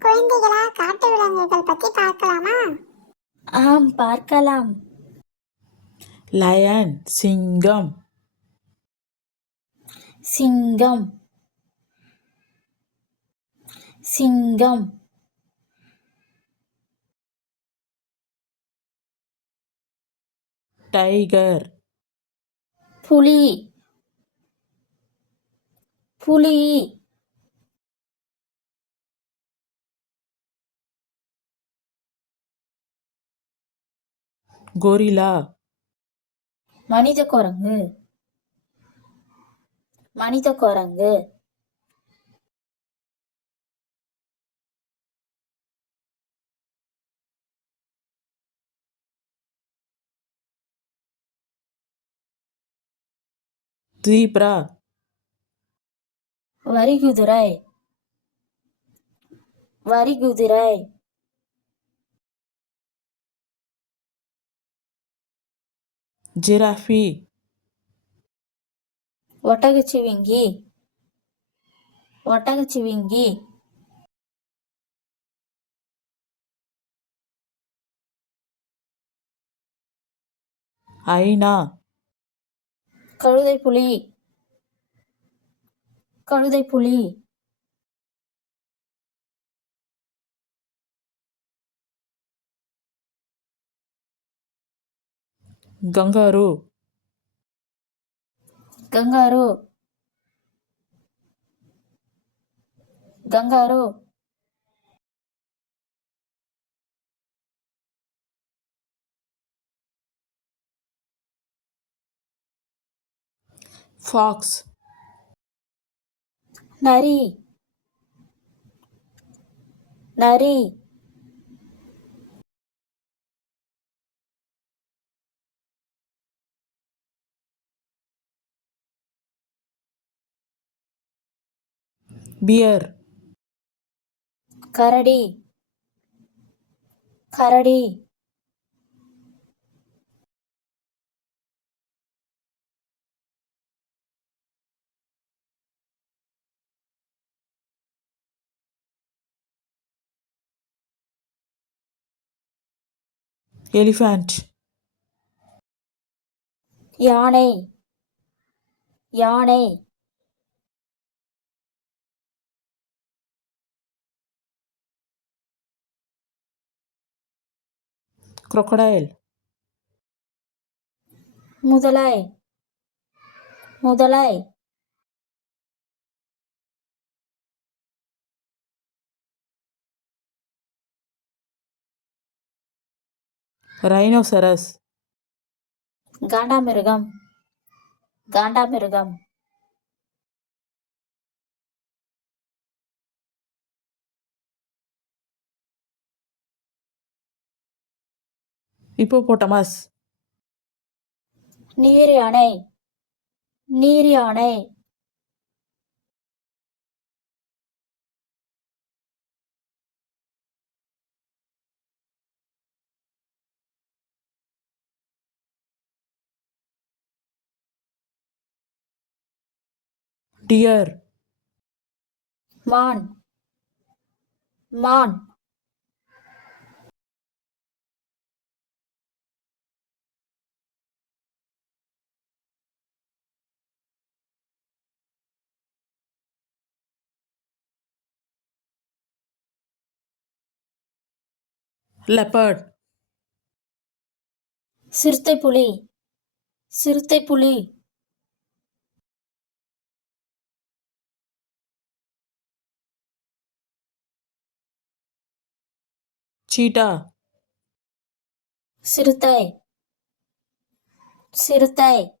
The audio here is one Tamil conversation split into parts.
குழந்தைகளா, காட்டு விலங்குகள் பத்தி பார்க்கலாமா? ஆம், பார்க்கலாம். லயன் சிங்கம். சிங்கம். சிங்கம். டைகர். புலி. புலி. கொரில்லா. மனித குரங்கு. மனித குரங்கு. ஜீப்ரா. வரிகுதிரை. வரிகுதிரை. ஜிராஃபி. ஒட்டகச்சிவிங்கி. ஒட்டகச்சிவிங்கி. ஐனா. கழுதைப்புலி. கழுதைப்புலி. கங்காரு. கங்காரு. கங்காரு. ஃபாக்ஸ். நரி. நரி. பியர். கரடி. கரடி. எலிஃபண்ட். யானை. யானை. crocodile. முதலை. முதலை. rhinoceros. காண்டாமிருகம். காண்டாமிருகம். hippopotamus. நீர் யானை. நீர் யானை. deer. மான். மான். leopard. சிறுத்தை புலி. சிறுத்தை புலி. cheetah. சிறுத்தை. சிறுத்தை.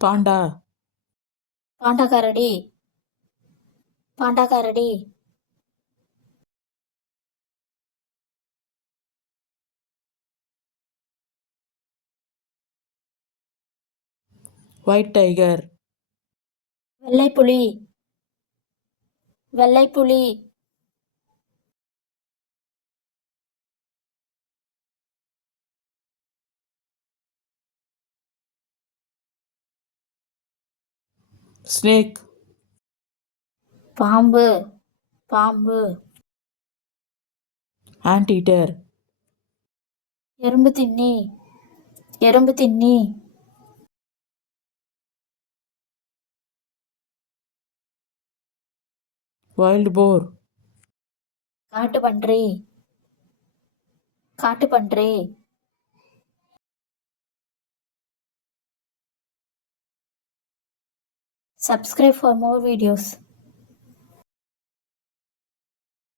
panda. பாண்டா கரடி. பாண்டா கரடி. white tiger. வெள்ளைப்புலி. வெள்ளைப்புலி. snake, பாம்பு பாம்பு anteater, எறும்பு தின்னி எறும்பு தின்னி wild boar, காட்டுப்பன்றி காட்டுப்பன்றி Subscribe for more videos.